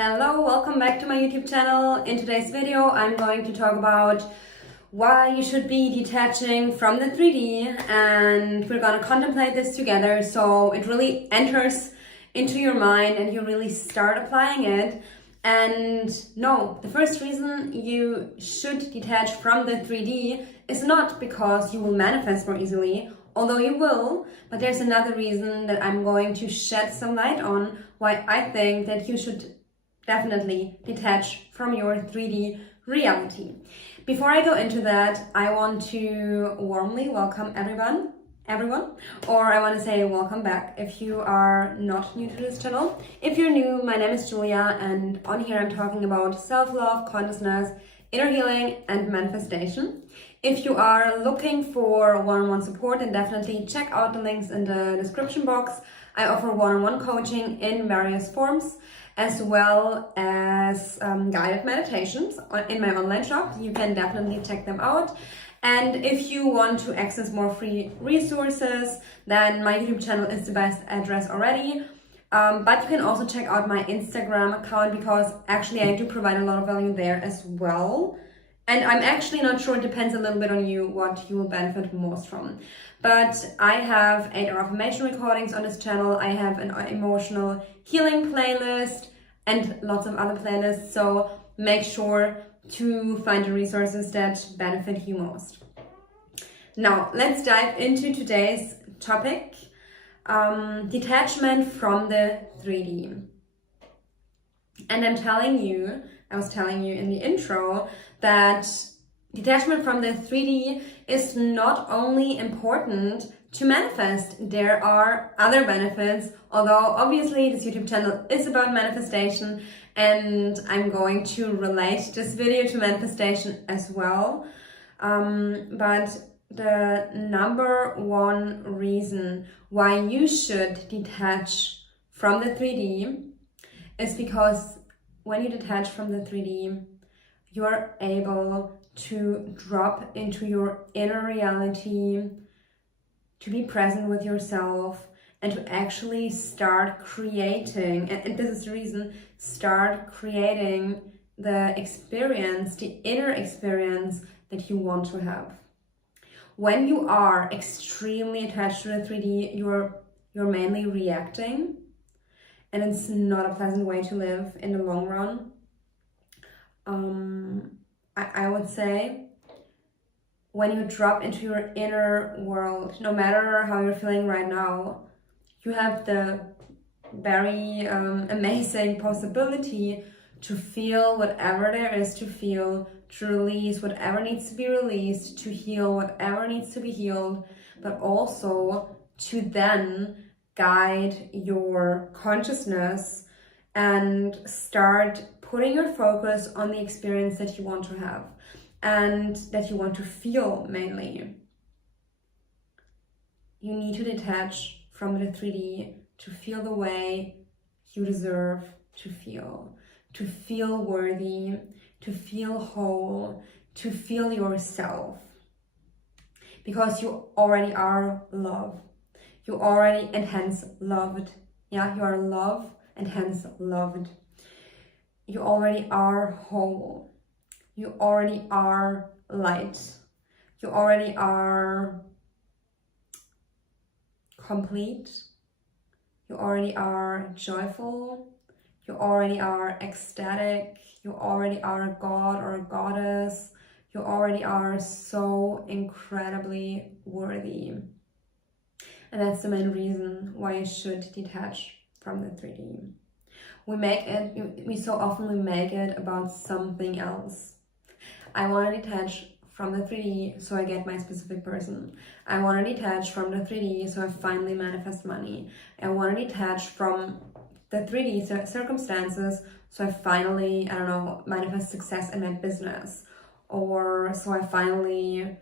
Hello, welcome back to my YouTube channel. In today's video, I'm going to talk about why you should be detaching from the 3D, and we're gonna contemplate this together so it really enters into your mind and you really start applying it. And no, the first reason you should detach from the 3D is not because you will manifest more easily, although you will, but there's another reason that I'm going to shed some light on why I think that you should definitely detach from your 3D reality. Before I go into that, I want to warmly welcome everyone, or I want to say welcome back if you are not new to this channel. If you're new, my name is Julia, and on here I'm talking about self-love, consciousness, inner healing, and manifestation. If you are looking for one-on-one support, then definitely check out the links in the description box. I offer one-on-one coaching in various forms, as well as guided meditations in my online shop. You can definitely check them out. And if you want to access more free resources, then my YouTube channel is the best address already. But you can also check out my Instagram account, because actually I do provide a lot of value there as well. And I'm actually not sure, it depends a little bit on you what you will benefit most from. But I have 8-hour affirmation recordings on this channel. I have an emotional healing playlist and lots of other playlists. So make sure to find the resources that benefit you most. Now, let's dive into today's topic, detachment from the 3D. And I was telling you in the intro that detachment from the 3D is not only important to manifest. There are other benefits, although obviously this YouTube channel is about manifestation, and I'm going to relate this video to manifestation as well. But the number one reason why you should detach from the 3D is because when you detach from the 3D, you are able to drop into your inner reality, to be present with yourself, and to actually start creating, and this is the reason, start creating the experience, the inner experience that you want to have. When you are extremely attached to the 3D, you're mainly reacting, and it's not a pleasant way to live in the long run. I would say when you drop into your inner world, no matter how you're feeling right now, you have the very amazing possibility to feel whatever there is to feel, to release whatever needs to be released, to heal whatever needs to be healed, but also to then guide your consciousness and start putting your focus on the experience that you want to have and that you want to feel mainly. You need to detach from the 3D to feel the way you deserve to feel worthy, to feel whole, to feel yourself. Because you already are love. You already, and hence loved. Yeah, you are love and hence loved. You already are whole. You already are light. You already are complete. You already are joyful. You already are ecstatic. You already are a god or a goddess. You already are so incredibly worthy. And that's the main reason why you should detach from the 3D. We so often make it about something else. I want to detach from the 3D so I get my specific person. I want to detach from the 3D so I finally manifest money. I want to detach from the 3D circumstances so I finally, manifest success in my business. Or so I finally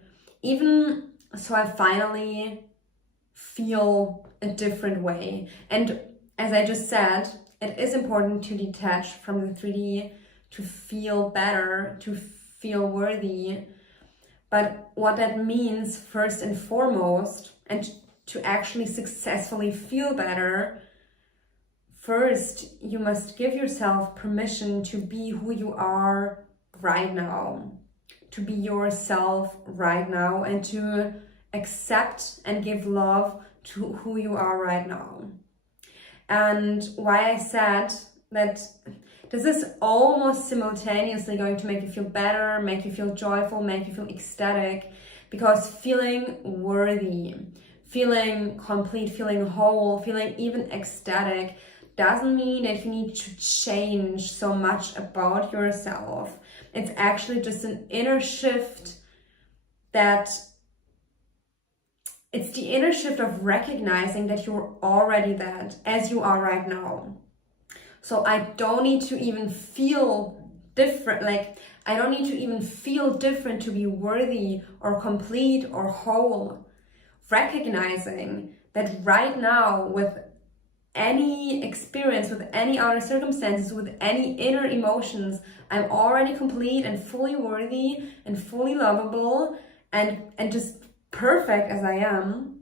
feel a different way. And as I just said, it is important to detach from the 3D to feel better, to feel worthy. But what that means first and foremost, and to actually successfully feel better, first you must give yourself permission to be who you are right now, to be yourself right now, and to accept and give love to who you are right now. And why I said that this is almost simultaneously going to make you feel better, make you feel joyful, make you feel ecstatic, because feeling worthy, feeling complete, feeling whole, feeling even ecstatic doesn't mean that you need to change so much about yourself. It's actually just an inner shift it's the inner shift of recognizing that you're already that as you are right now. So I don't need to even feel different, I don't need to even feel different to be worthy or complete or whole. Recognizing that right now, with any experience, with any outer circumstances, with any inner emotions, I'm already complete and fully worthy and fully lovable and just perfect as I am,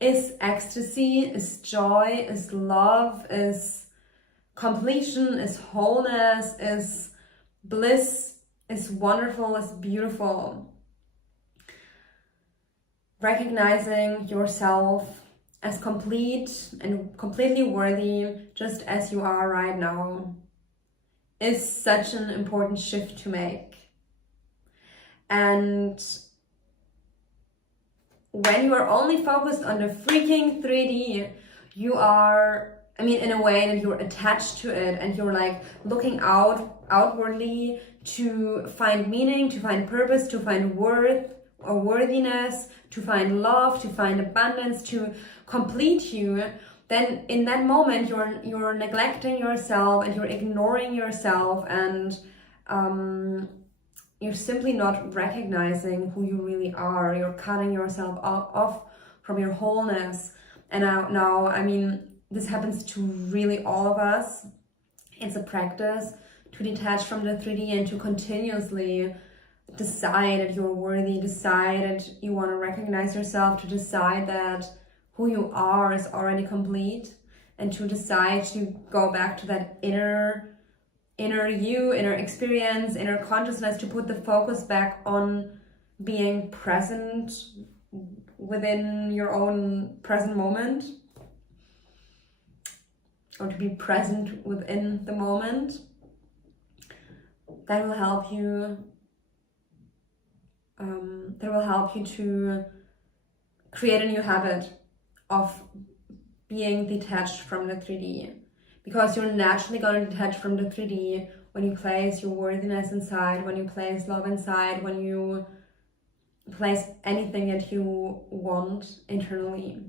is ecstasy, is joy, is love, is completion, is wholeness, is bliss, is wonderful, is beautiful. Recognizing yourself as complete and completely worthy just as you are right now is such an important shift to make. And when you are only focused on the freaking 3D, you are, in a way that you're attached to it and you're looking outwardly to find meaning, to find purpose, to find worth or worthiness, to find love, to find abundance, to complete you, then in that moment you're neglecting yourself and you're ignoring yourself, and you're simply not recognizing who you really are. You're cutting yourself off from your wholeness. And now, this happens to really all of us. It's a practice to detach from the 3D and to continuously decide that you're worthy, decide that you want to recognize yourself, to decide that who you are is already complete, and to decide to go back to that inner you, inner experience, inner consciousness, to put the focus back on being present within your own present moment, or to be present within the moment. That will help you to create a new habit of being detached from the 3D. Because you're naturally going to detach from the 3D when you place your worthiness inside, when you place love inside, when you place anything that you want internally.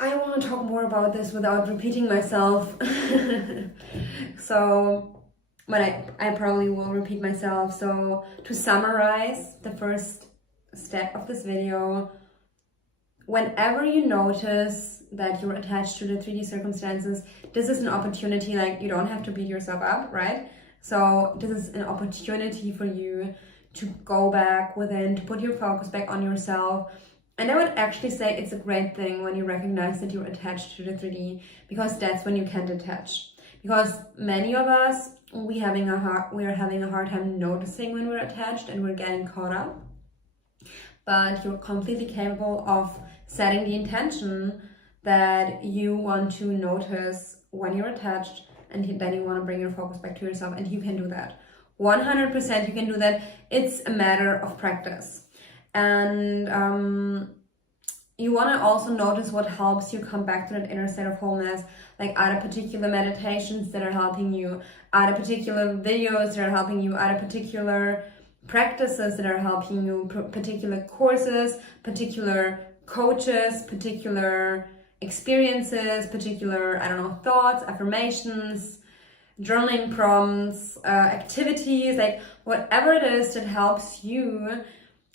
I want to talk more about this without repeating myself. But I probably will repeat myself. So to summarize the first step of this video, whenever you notice that you're attached to the 3D circumstances, this is an opportunity. You don't have to beat yourself up, right? So this is an opportunity for you to go back within, to put your focus back on yourself. And I would actually say it's a great thing when you recognize that you're attached to the 3D, because that's when you can detach. Because many of us, we are having a hard time noticing when we're attached and we're getting caught up. But you're completely capable of setting the intention that you want to notice when you're attached, and then you want to bring your focus back to yourself, and you can do that. 100% you can do that. It's a matter of practice. And you want to also notice what helps you come back to that inner state of wholeness. Are there particular meditations that are helping you? Are there particular videos that are helping you? Are there particular practices that are helping you? Particular courses, particular coaches, particular experiences, particular, thoughts, affirmations, journaling prompts, activities, whatever it is that helps you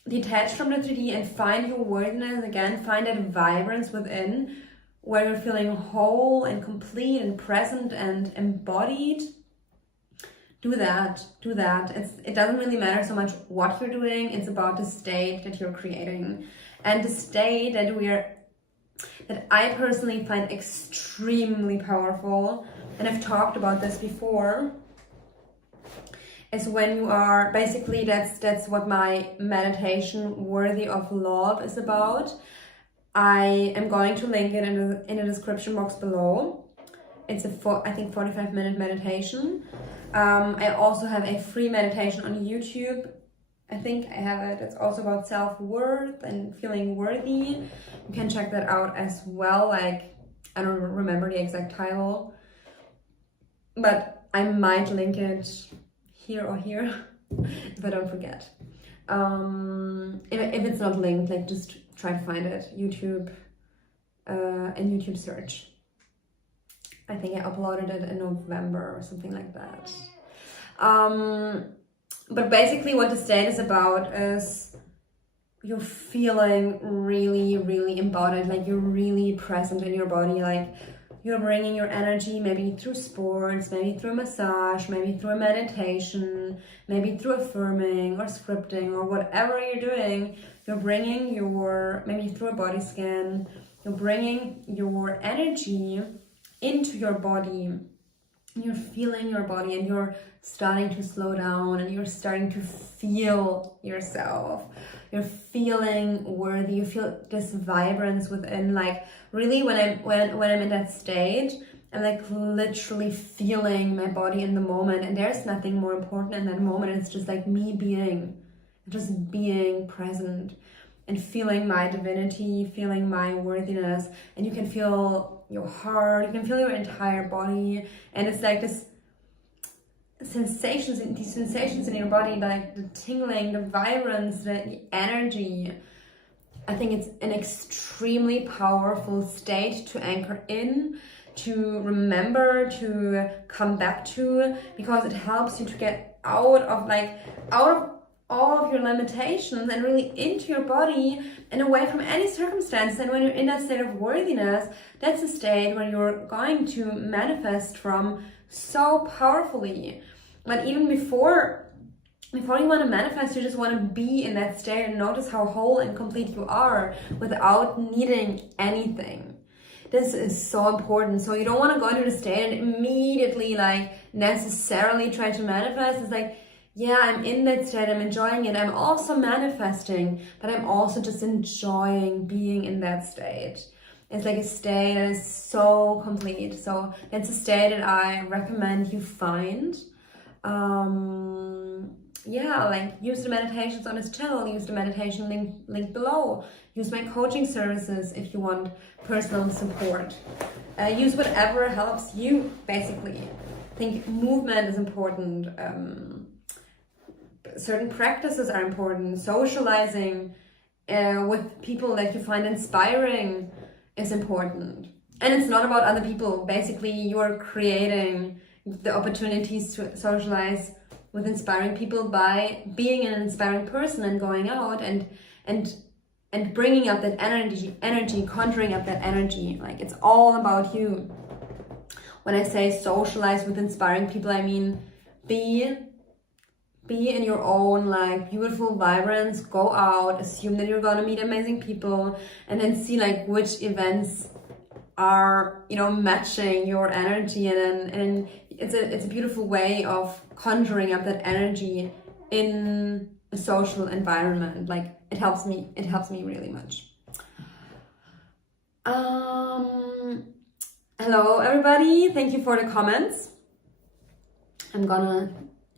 detach from the 3D and find your worthiness again, find that vibrance within, where you're feeling whole and complete and present and embodied. Do that. It doesn't really matter so much what you're doing, it's about the state that you're creating. And the state that we're that I personally find extremely powerful, and I've talked about this before, is when you are, basically that's what my meditation Worthy of Love is about. I am going to link it in the description box below. It's I think 45-minute meditation. I also have a free meditation on YouTube. I think I have it. It's also about self-worth and feeling worthy. You can check that out as well. Like, I don't remember the exact title, but I might link it here or here if I don't forget. If it's not linked, like, just try to find it. YouTube, and YouTube search. I think I uploaded it in November or something like that. But basically what the state is about is you're feeling really, really embodied, like you're really present in your body, like you're bringing your energy maybe through sports, maybe through a massage, maybe through a meditation, maybe through affirming or scripting or whatever you're doing. You're bringing maybe through a body scan, you're bringing your energy into your body. You're feeling your body and you're starting to slow down and you're starting to feel yourself. You're feeling worthy. You feel this vibrance within. Like, really, when I'm in that state, I'm like literally feeling my body in the moment, and there's nothing more important in that moment. It's just like me being present and feeling my divinity, feeling my worthiness. And you can feel your heart, you can feel your entire body, and it's like these sensations in your body, like the tingling, the vibrance, the energy. I think it's an extremely powerful state to anchor in, to remember, to come back to, because it helps you to get out of all of your limitations and really into your body and away from any circumstance. And when you're in that state of worthiness, that's a state where you're going to manifest from so powerfully. But even before you want to manifest, you just want to be in that state and notice how whole and complete you are without needing anything. This is so important. So you don't want to go into the state and immediately necessarily try to manifest. It's like, yeah, I'm in that state, I'm enjoying it, I'm also manifesting, but I'm also just enjoying being in that state. It's like a state that is so complete. So it's a state that I recommend you find. Use the meditations on this channel, use the meditation link below, use my coaching services if you want personal support. Use whatever helps you, basically. I think movement is important. Certain practices are important. Socializing with people that you find inspiring is important. And it's not about other people. Basically, you are creating the opportunities to socialize with inspiring people by being an inspiring person and going out and bringing up that energy, conjuring up that energy. Like, it's all about you. When I say socialize with inspiring people, I mean be in your own beautiful vibrance, go out, assume that you're gonna meet amazing people, and then see which events are matching your energy, and then it's a beautiful way of conjuring up that energy in a social environment. Like, it helps me really much. Hello everybody, thank you for the comments. I'm gonna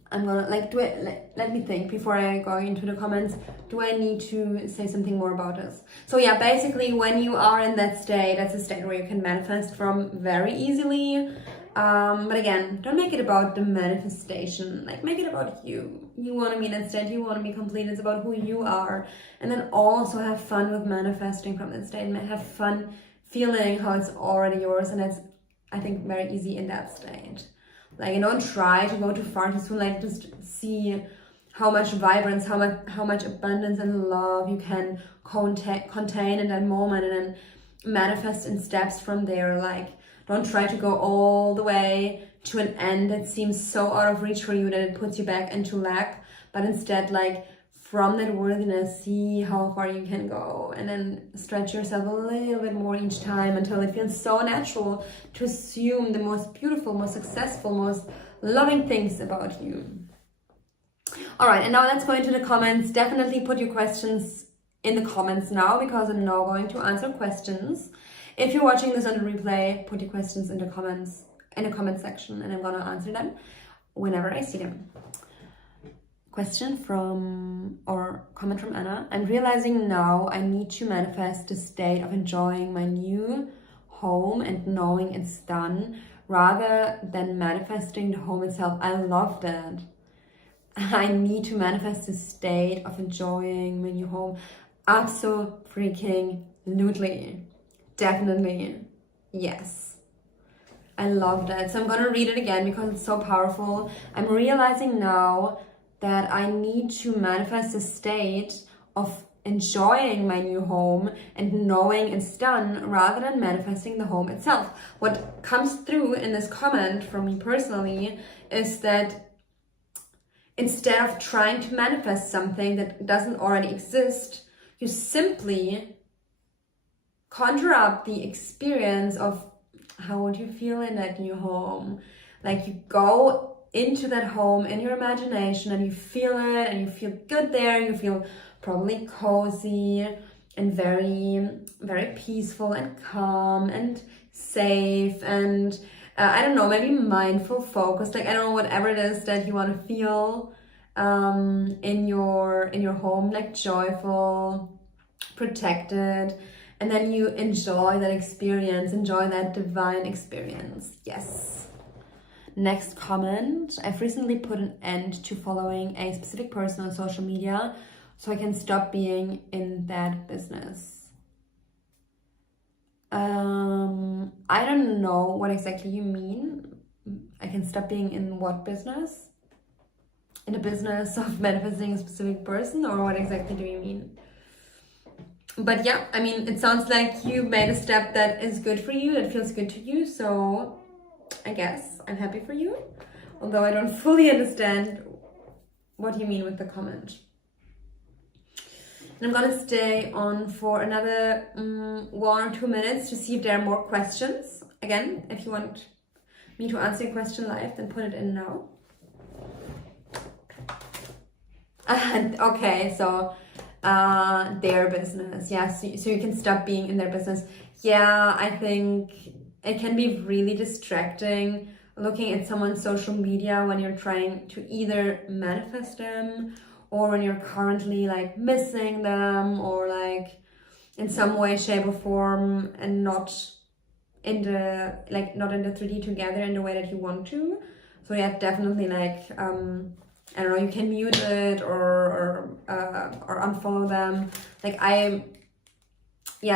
let me think before I go into the comments. Do I need to say something more about this? So yeah, basically when you are in that state, that's a state where you can manifest from very easily. But again, don't make it about the manifestation. Make it about you. You want to be in that state, you want to be complete. It's about who you are. And then also have fun with manifesting from that state, and have fun feeling how it's already yours. And that's, I think, very easy in that state. Don't try to go too far too soon. Just see how much vibrance, how much abundance and love you can contain in that moment, and then manifest in steps from there. Don't try to go all the way to an end that seems so out of reach for you that it puts you back into lack, but instead from that worthiness, see how far you can go, and then stretch yourself a little bit more each time until it feels so natural to assume the most beautiful, most successful, most loving things about you. All right, and now let's go into the comments. Definitely put your questions in the comments now, because I'm now going to answer questions. If you're watching this on the replay, put your questions in the comments, in the comment section, and I'm gonna answer them whenever I see them. Question from, or comment from Anna. I'm realizing now I need to manifest the state of enjoying my new home and knowing it's done, rather than manifesting the home itself. I love that. I need to manifest the state of enjoying my new home. Absolutely. Definitely. Yes. I love that. So I'm gonna read it again because it's so powerful. I'm realizing now that I need to manifest a state of enjoying my new home and knowing it's done, rather than manifesting the home itself. What comes through in this comment from me personally is that instead of trying to manifest something that doesn't already exist, you simply conjure up the experience of how would you feel in that new home. Like, you go into that home in your imagination and you feel it and you feel good there. You feel probably cozy and very, very peaceful and calm and safe and I don't know, maybe mindful, focused, like I don't know, whatever it is that you want to feel in your home, like joyful, protected, and then you enjoy that experience, enjoy that divine experience. Yes. Next comment. I've recently put an end to following a specific person on social media so I can stop being in that business. I don't know what exactly you mean. I can stop being in what business? In the business of manifesting a specific person, or what exactly do you mean? But yeah, I mean, it sounds like you made a step that is good for you, that feels good to you, so I guess I'm happy for you, although I don't fully understand what you mean with the comment. And I'm gonna stay on for another 1 or 2 minutes to see if there are more questions. Again, if you want me to answer your question live, then put it in now. Okay, so their business, yeah, so you can stop being in their business. Yeah, I think it can be really distracting looking at someone's social media when you're trying to either manifest them, or when you're currently like missing them, or like in some way, shape or form, and not in the 3D together in the way that you want to. So yeah, definitely like I don't know, you can mute it or unfollow them. Like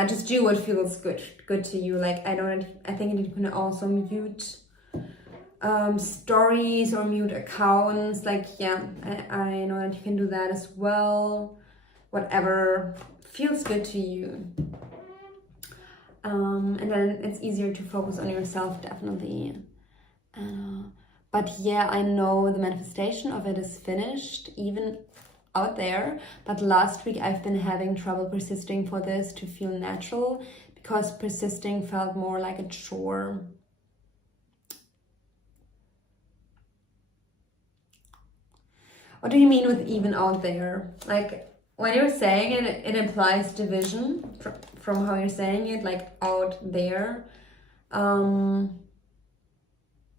just do what feels good to you. Like I think you can also mute stories or mute accounts. Like yeah, I know that you can do that as well. Whatever feels good to you. And then it's easier to focus on yourself, definitely. But yeah, I know the manifestation of it is finished, even out there. But last week I've been having trouble persisting for this to feel natural, because persisting felt more like a chore. What do you mean with even out there? Like, when you're saying it, it implies division from how you're saying it, like out there.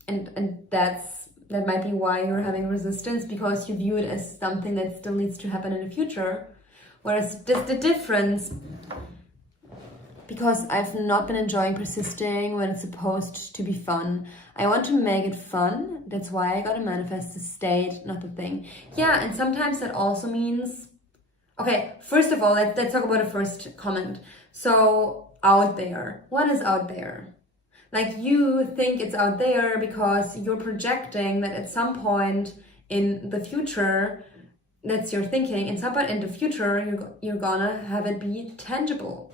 And that might be why you're having resistance, because you view it as something that still needs to happen in the future. Whereas the difference, because I've not been enjoying persisting when it's supposed to be fun. I want to make it fun. That's why I gotta manifest the state, not the thing. Yeah, and sometimes that also means... Okay, first of all, let's talk about the first comment. So, out there. What is out there? Like, you think it's out there because you're projecting that at some point in the future, that's your thinking, in some point in the future, you're gonna have it be tangible.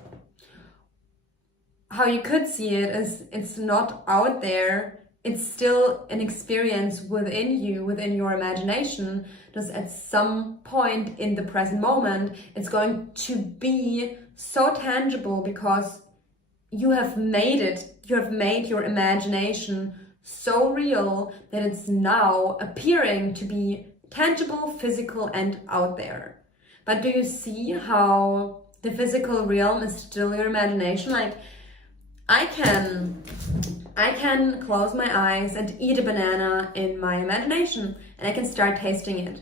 How you could see it is, it's not out there it's still an experience within you, within your imagination. Just at some point in the present moment, it's going to be so tangible because you have made it, you have made your imagination so real that it's now appearing to be tangible, physical, and out there. But do you see how the physical realm is still your imagination? Like, I can close my eyes and eat a banana in my imagination, and I can start tasting it.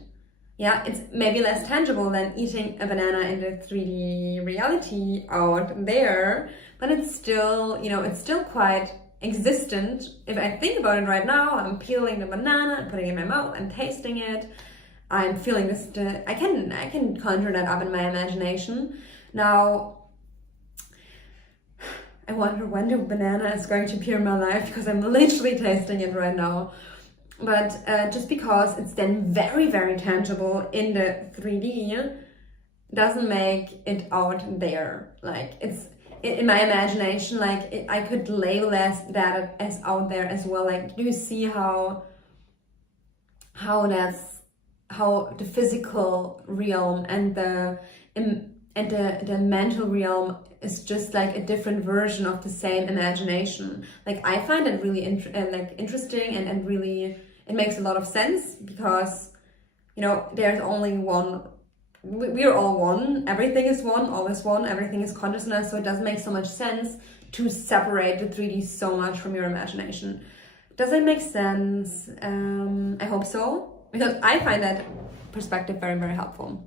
Yeah, it's maybe less tangible than eating a banana in the 3D reality out there, but it's still, you know, it's still quite existent. If I think about it right now, I'm peeling the banana, I'm putting it in my mouth, I'm tasting it, I'm feeling this, I can conjure that up in my imagination. Now, I wonder when the banana is going to appear in my life, because I'm literally tasting it right now. But just because it's then very, very tangible in the 3D doesn't make it out there. Like, it's in my imagination, like I could label that as out there as well. Like, do you see how the physical realm and the mental realm is just like a different version of the same imagination? Like, I find it really interesting and really, it makes a lot of sense, because, you know, there's only one, we're all one, everything is one, always one, everything is consciousness, so it doesn't make so much sense to separate the 3D so much from your imagination. Does it make sense? I hope so, because I find that perspective very, very helpful.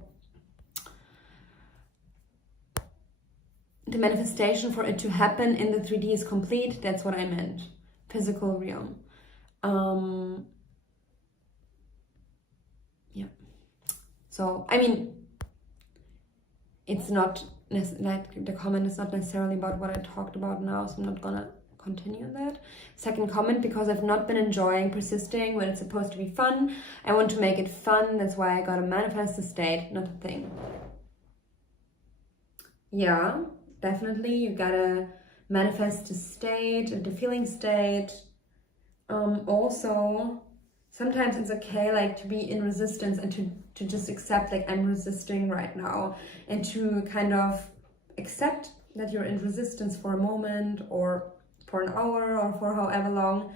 The manifestation for it to happen in the 3D is complete. That's what I meant. Physical realm. Yeah. So, I mean, it's not, like, the comment is not necessarily about what I talked about now, so I'm not gonna continue that. Second comment, because I've not been enjoying persisting when it's supposed to be fun. I want to make it fun. That's why I gotta manifest the state, not the thing. Yeah. Definitely, you gotta manifest the state, the feeling state. Also, sometimes it's okay, like, to be in resistance and to just accept, like, I'm resisting right now, and to kind of accept that you're in resistance for a moment, or for an hour, or for however long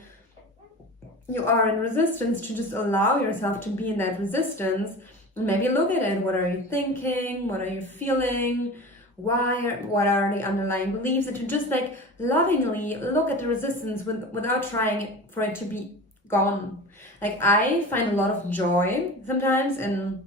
you are in resistance, to just allow yourself to be in that resistance, and maybe look at it. What are you thinking? What are you feeling? What are the underlying beliefs? And to just, like, lovingly look at the resistance without trying for it to be gone. Like, I find a lot of joy sometimes in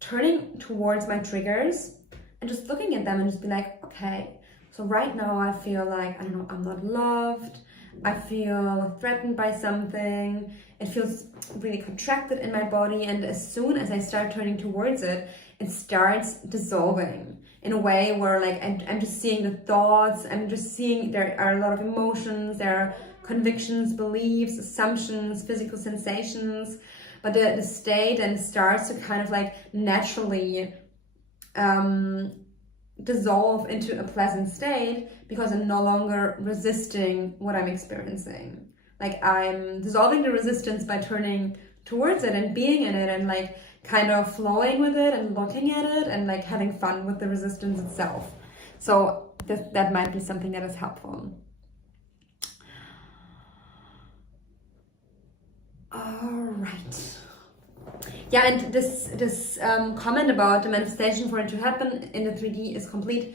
turning towards my triggers and just looking at them and just be like, okay, so right now I feel like, I don't know, I'm not loved, I feel threatened by something, it feels really contracted in my body, and as soon as I start turning towards it, it starts dissolving in a way where, like, I'm just seeing the thoughts, I'm just seeing there are a lot of emotions, there are convictions, beliefs, assumptions, physical sensations, but the state then starts to kind of, like, naturally dissolve into a pleasant state, because I'm no longer resisting what I'm experiencing. Like, I'm dissolving the resistance by turning towards it and being in it, and, like, kind of flowing with it and looking at it and, like, having fun with the resistance itself. So that might be something that is helpful. All right. Yeah, and this comment about the manifestation for it to happen in the 3D is complete.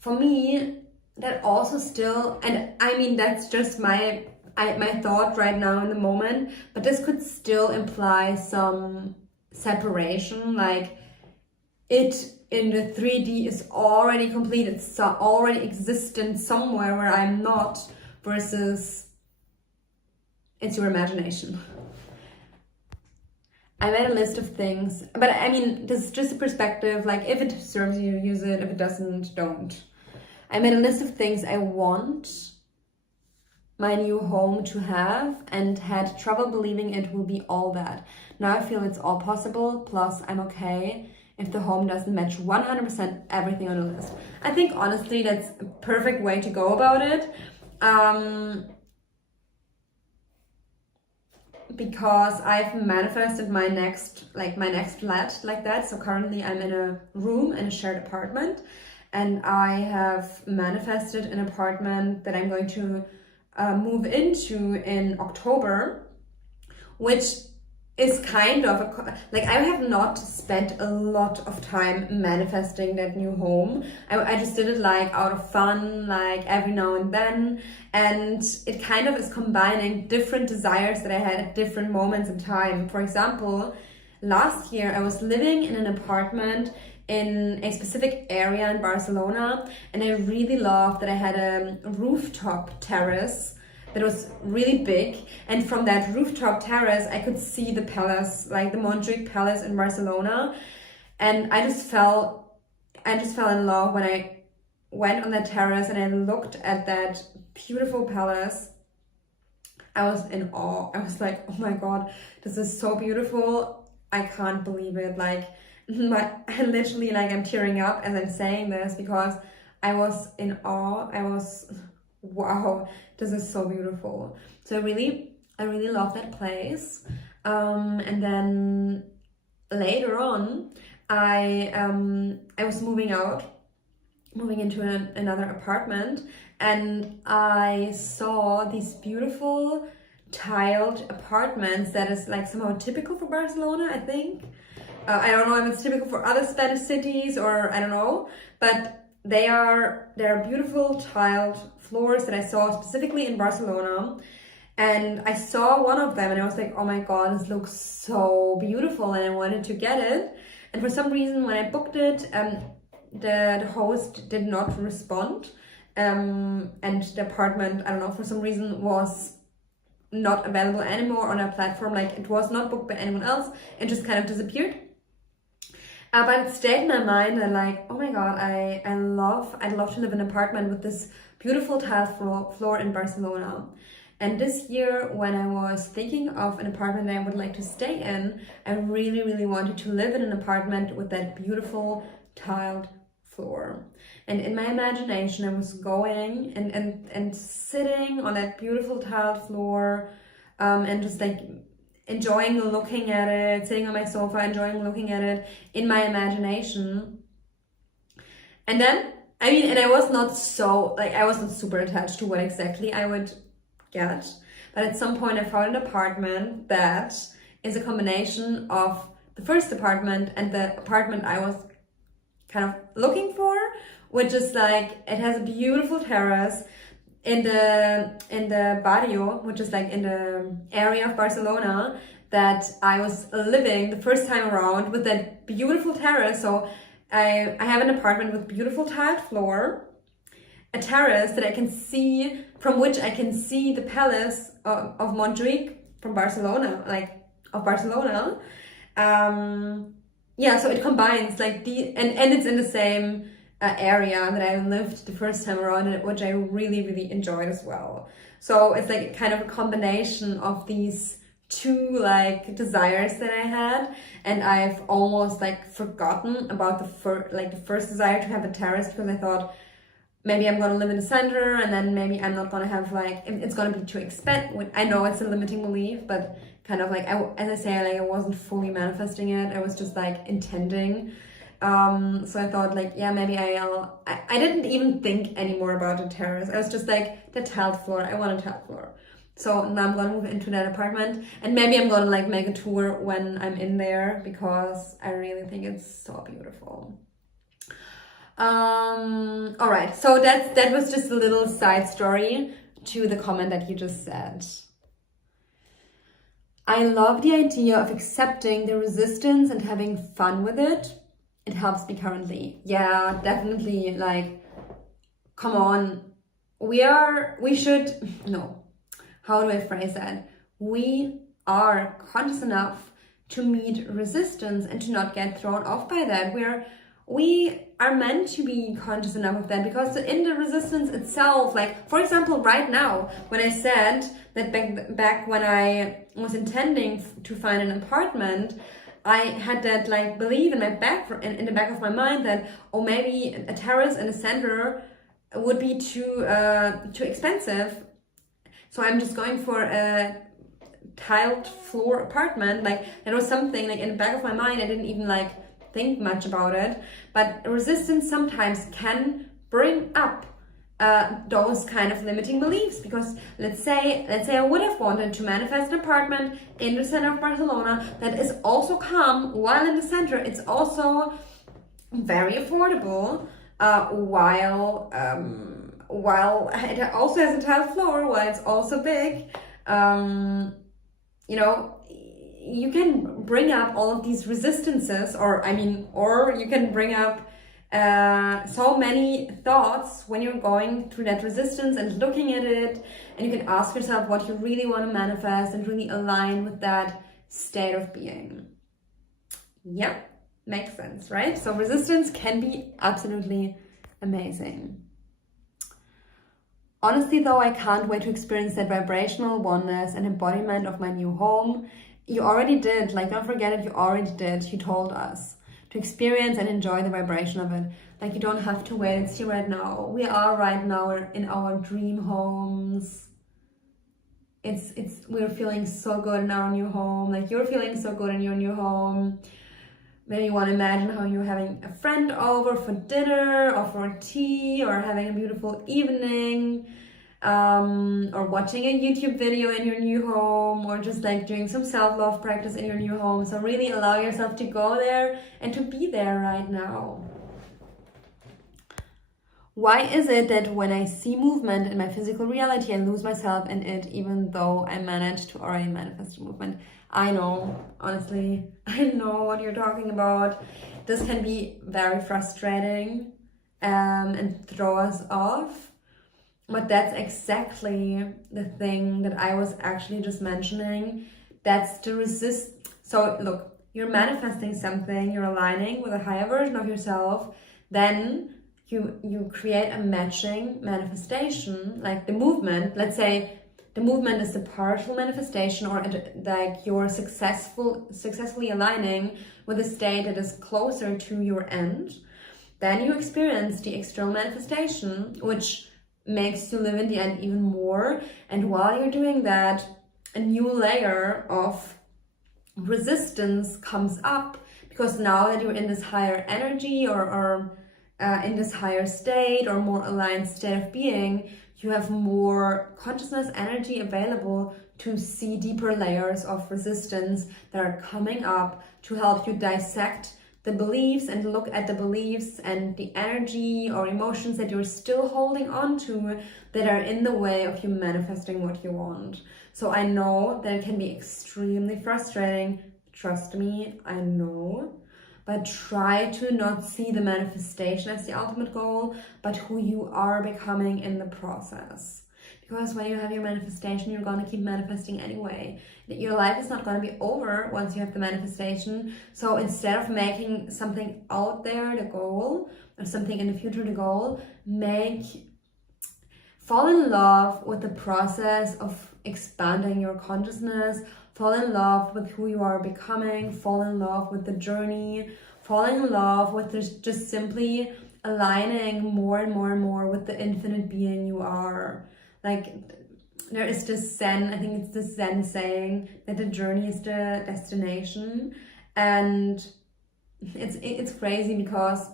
For me, that also still, and I mean, that's just my thought right now in the moment, but this could still imply some separation, like, it in the 3D is already complete, it's already existent somewhere where I'm not, versus it's your imagination. I made a list of things, but I mean, this is just a perspective, like, if it serves you, use it, if it doesn't, don't. I made a list of things I want my new home to have, and had trouble believing it will be all that. Now I feel it's all possible, plus I'm okay if the home doesn't match 100% everything on the list. I think honestly that's a perfect way to go about it. because I've manifested my next flat like that. So currently I'm in a room in a shared apartment, and I have manifested an apartment that I'm going to move into in October, which is kind of like, I have not spent a lot of time manifesting that new home. I just did it like out of fun, like every now and then, and it kind of is combining different desires that I had at different moments in time. For example, last year I was living in an apartment in a specific area in Barcelona, and I really loved that I had a rooftop terrace that was really big, and from that rooftop terrace I could see the palace, like the Montjuic Palace in Barcelona, and I just fell in love when I went on that terrace and I looked at that beautiful palace. I was in awe. I was like, oh my god, this is so beautiful. I can't believe it. Like, I literally, like, I'm tearing up as I'm saying this because I was in awe. I was, wow, this is so beautiful. So I really love that place. And then later on, I was moving into another apartment, and I saw these beautiful tiled apartments that is like somehow typical for Barcelona, I think. I don't know if it's typical for other Spanish cities, or I don't know, but there are beautiful tiled floors that I saw specifically in Barcelona, and I saw one of them and I was like, oh my god, this looks so beautiful, and I wanted to get it. And for some reason, when I booked it, the host did not respond, and the apartment, I don't know, for some reason was not available anymore on our platform. Like, it was not booked by anyone else, it just kind of disappeared. But it stayed in my mind, and like, oh my god, I'd love to live in an apartment with this beautiful tile floor in Barcelona. And this year, when I was thinking of an apartment that I would like to stay in, I really wanted to live in an apartment with that beautiful tiled floor. And in my imagination, I was going and sitting on that beautiful tiled floor, and just like enjoying looking at it, sitting on my sofa, enjoying looking at it in my imagination. And then, I mean, and I was not super attached to what exactly I would get, but at some point I found an apartment that is a combination of the first apartment and the apartment I was kind of looking for, which is like, it has a beautiful terrace in the barrio, which is like in the area of Barcelona that I was living the first time around, with that beautiful terrace. So I have an apartment with beautiful tiled floor, a terrace that I can see, from which I can see the palace of Montjuic from Barcelona, yeah, so it combines like and it's in the same area that I lived the first time around, which I really enjoyed as well. So it's like kind of a combination of these two like desires that I had, and I've almost like forgotten about the first desire to have a terrace, because I thought maybe I'm gonna live in the center, and then maybe I'm not gonna have it's gonna be too expensive. I know it's a limiting belief, but kind of like, as I say, like I wasn't fully manifesting it. I was just like intending. So I thought like, yeah, maybe I didn't even think anymore about the terrace. I was just like, the tiled floor, I want a tiled floor. So now I'm gonna move into that apartment, and maybe I'm gonna like make a tour when I'm in there, because I really think it's so beautiful. All right, so that was just a little side story to the comment that you just said. I love the idea of accepting the resistance and having fun with it. It helps me currently. Yeah, definitely. Like, come on. How do I phrase that? We are conscious enough to meet resistance and to not get thrown off by that. We are meant to be conscious enough of that, because in the resistance itself, like, for example, right now, when I said that back when I was intending to find an apartment, I had that like belief in the back of my mind that, oh, maybe a terrace in the center would be too expensive. So I'm just going for a tiled floor apartment. Like, that was something like in the back of my mind. I didn't even like think much about it, but resistance sometimes can bring up those kind of limiting beliefs, because let's say I would have wanted to manifest an apartment in the center of Barcelona that is also calm while in the center. It's also very affordable, while it also has a tile floor, while it's also big. You know, you can bring up all of these resistances, or you can bring up so many thoughts when you're going through that resistance and looking at it, and you can ask yourself what you really want to manifest and really align with that state of being. Yeah, makes sense, right? So resistance can be absolutely amazing. Honestly though, I can't wait to experience that vibrational oneness and embodiment of my new home. You already did, like, don't forget it, you already did. You told us to experience and enjoy the vibration of it. Like, you don't have to wait, it's here right now. We are right now in our dream homes. We're feeling so good in our new home. Like, you're feeling so good in your new home. Maybe you want to imagine how you're having a friend over for dinner or for tea, or having a beautiful evening, or watching a YouTube video in your new home, or just like doing some self-love practice in your new home. So really allow yourself to go there and to be there right now. Why is it that when I see movement in my physical reality, I lose myself in it, even though I managed to already manifest a movement? I know, honestly, I know what you're talking about. This can be very frustrating and throw us off. But that's exactly the thing that I was actually just mentioning. That's the So look, you're manifesting something, you're aligning with a higher version of yourself, then you create a matching manifestation, like the movement. Let's say the movement is the partial manifestation, or like you're successfully aligning with a state that is closer to your end. Then you experience the external manifestation, which makes you live in the end even more. And while you're doing that, a new layer of resistance comes up, because now that you're in this higher energy, or in this higher state, or more aligned state of being, you have more consciousness energy available to see deeper layers of resistance that are coming up, to help you dissect the beliefs and look at the beliefs and the energy or emotions that you're still holding on to, that are in the way of you manifesting what you want. So I know that it can be extremely frustrating. Trust me, I know. But try to not see the manifestation as the ultimate goal, but who you are becoming in the process. Because when you have your manifestation, you're going to keep manifesting anyway. Your life is not going to be over once you have the manifestation. So instead of making something out there the goal, or something in the future the goal, fall in love with the process of expanding your consciousness. Fall in love with who you are becoming. Fall in love with the journey. Fall in love with just simply aligning more and more and more with the infinite being you are. Like, there is this Zen, I think it's this Zen saying that the journey is the destination. And it's crazy, because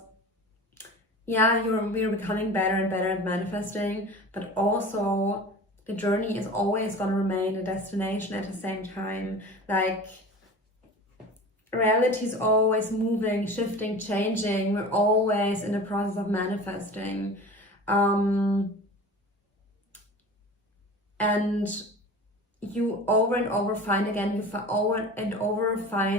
yeah, we're becoming better and better at manifesting, but also the journey is always going to remain a destination at the same time. Like, reality is always moving, shifting, changing. We're always in the process of manifesting. And you over and over find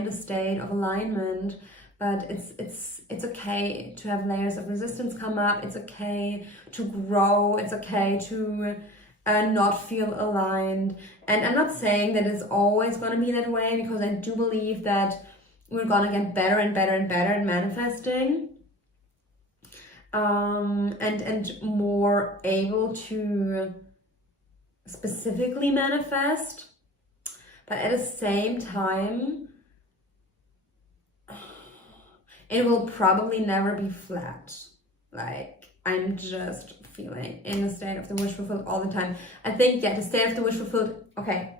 a state of alignment. But it's okay to have layers of resistance come up. It's okay to grow. It's okay to not feel aligned. And I'm not saying that it's always going to be that way, because I do believe that we're going to get better and better and better at manifesting, and more able to specifically manifest. But at the same time, it will probably never be flat. Like, I'm just feeling in the state of the wish fulfilled all the time. I think, yeah, the state of the wish fulfilled, okay.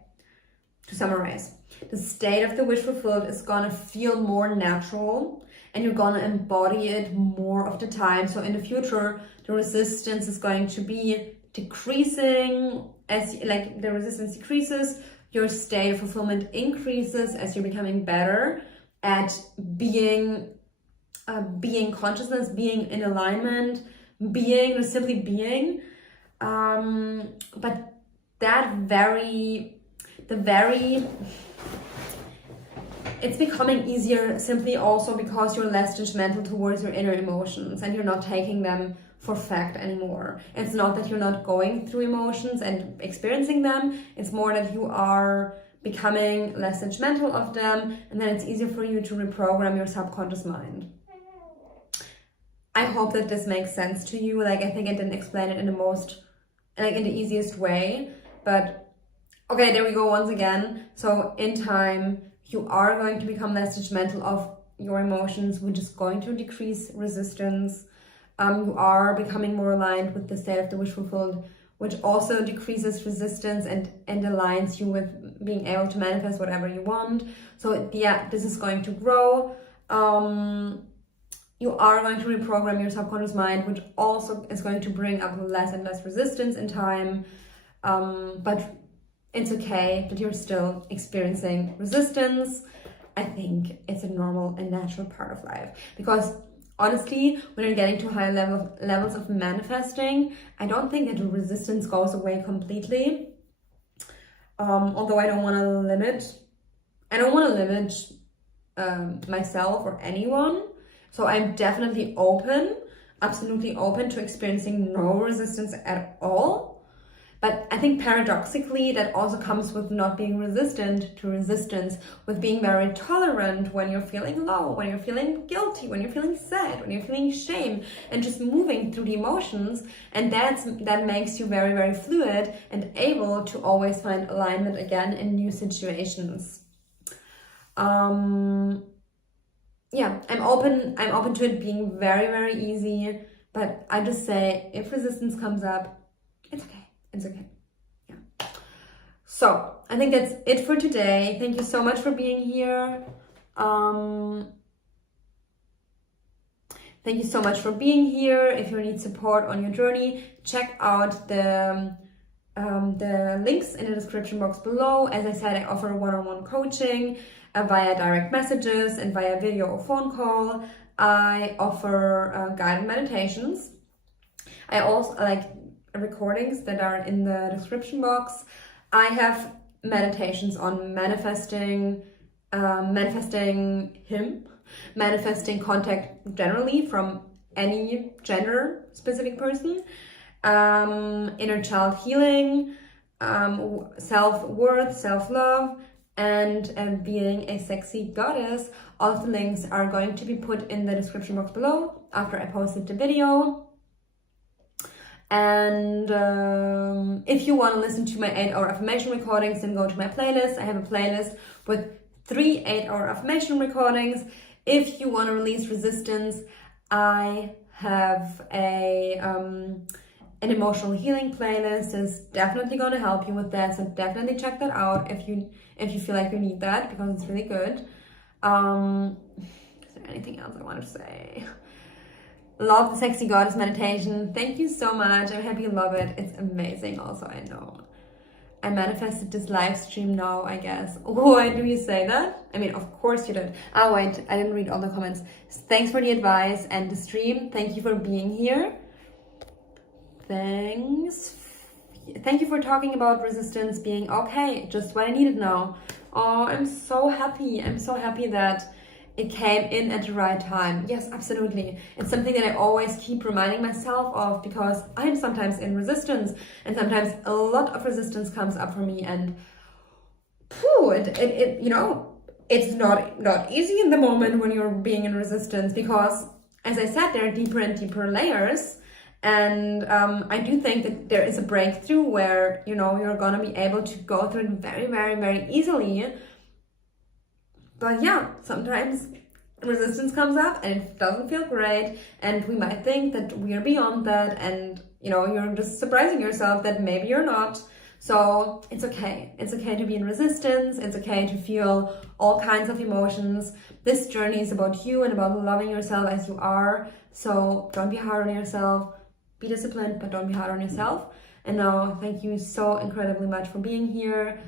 to summarize, the state of the wish fulfilled is gonna feel more natural and you're gonna embody it more of the time. So in the future, the resistance is going to be decreasing as like the resistance decreases, your state of fulfillment increases as you're becoming better at being consciousness, being in alignment, being, simply being. But it's becoming easier simply also because you're less judgmental towards your inner emotions and you're not taking them for fact anymore. It's not that you're not going through emotions and experiencing them, it's more that you are becoming less judgmental of them, and then it's easier for you to reprogram your subconscious mind. I hope that this makes sense to you. Like, I think I didn't explain it in the easiest way, but okay, there we go once again. So in time, you are going to become less judgmental of your emotions, which is going to decrease resistance. You are becoming more aligned with the state of the wish fulfilled, which also decreases resistance and aligns you with being able to manifest whatever you want. So yeah, this is going to grow. You are going to reprogram your subconscious mind, which also is going to bring up less and less resistance in time. But it's okay that you're still experiencing resistance. I think it's a normal and natural part of life, because honestly, when you're getting to higher levels of manifesting, I don't think that the resistance goes away completely. Although I don't want to limit myself or anyone. So I'm definitely absolutely open to experiencing no resistance at all. But I think paradoxically, that also comes with not being resistant to resistance, with being very tolerant when you're feeling low, when you're feeling guilty, when you're feeling sad, when you're feeling shame, and just moving through the emotions. And that makes you very, very fluid and able to always find alignment again in new situations. Yeah, I'm open to it being very, very easy, but I just say, if resistance comes up, it's okay. It's okay. Yeah. So I think that's it for today. Thank you so much for being here. Thank you so much for being here. If you need support on your journey, check out the links in the description box below. As I said, I offer one-on-one coaching via direct messages and via video or phone call. I offer guided meditations. I also recordings that are in the description box. I have meditations on manifesting contact generally from any gender specific person, inner child healing, self-worth, self-love, and being a sexy goddess. All of the links are going to be put in the description box below after I posted the video. And if you want to listen to my 8-hour affirmation recordings, then go to my playlist. I have a playlist with 3 8-hour affirmation recordings. If you want to release resistance, I have an emotional healing playlist that's definitely going to help you with that. So definitely check that out if you feel like you need that, because it's really good. Is there anything else I wanted to say? Love the Sexy Goddess meditation. Thank you so much. I'm happy you love it. It's amazing also, I know. I manifested this live stream now, I guess. Why do you say that? I mean, of course you did. Oh, wait, I didn't read all the comments. Thanks for the advice and the stream. Thank you for being here. Thanks. Thank you for talking about resistance being okay, just what I needed now. Oh, I'm so happy. I'm so happy that it came in at the right time. Yes, absolutely. It's something that I always keep reminding myself of, because I'm sometimes in resistance, and sometimes a lot of resistance comes up for me, and it's not easy in the moment when you're being in resistance, because, as I said, there are deeper and deeper layers. And I do think that there is a breakthrough where, you're gonna be able to go through it very, very, very easily. But yeah, sometimes resistance comes up and it doesn't feel great, and we might think that we are beyond that, and you're just surprising yourself that maybe you're not. So it's okay. It's okay to be in resistance. It's okay to feel all kinds of emotions. This journey is about you and about loving yourself as you are. So don't be hard on yourself. Be disciplined, but don't be hard on yourself. And now, thank you so incredibly much for being here.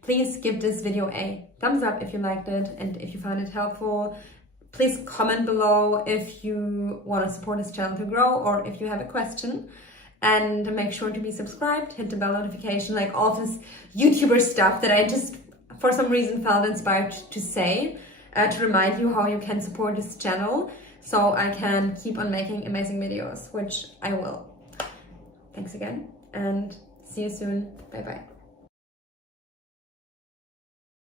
Please give this video a thumbs up if you liked it and if you found it helpful. Please comment below if you want to support this channel to grow or if you have a question. And make sure to be subscribed, hit the bell notification, like all this YouTuber stuff that I just, for some reason, felt inspired to say, to remind you how you can support this channel so I can keep on making amazing videos, which I will. Thanks again, and see you soon. Bye-bye.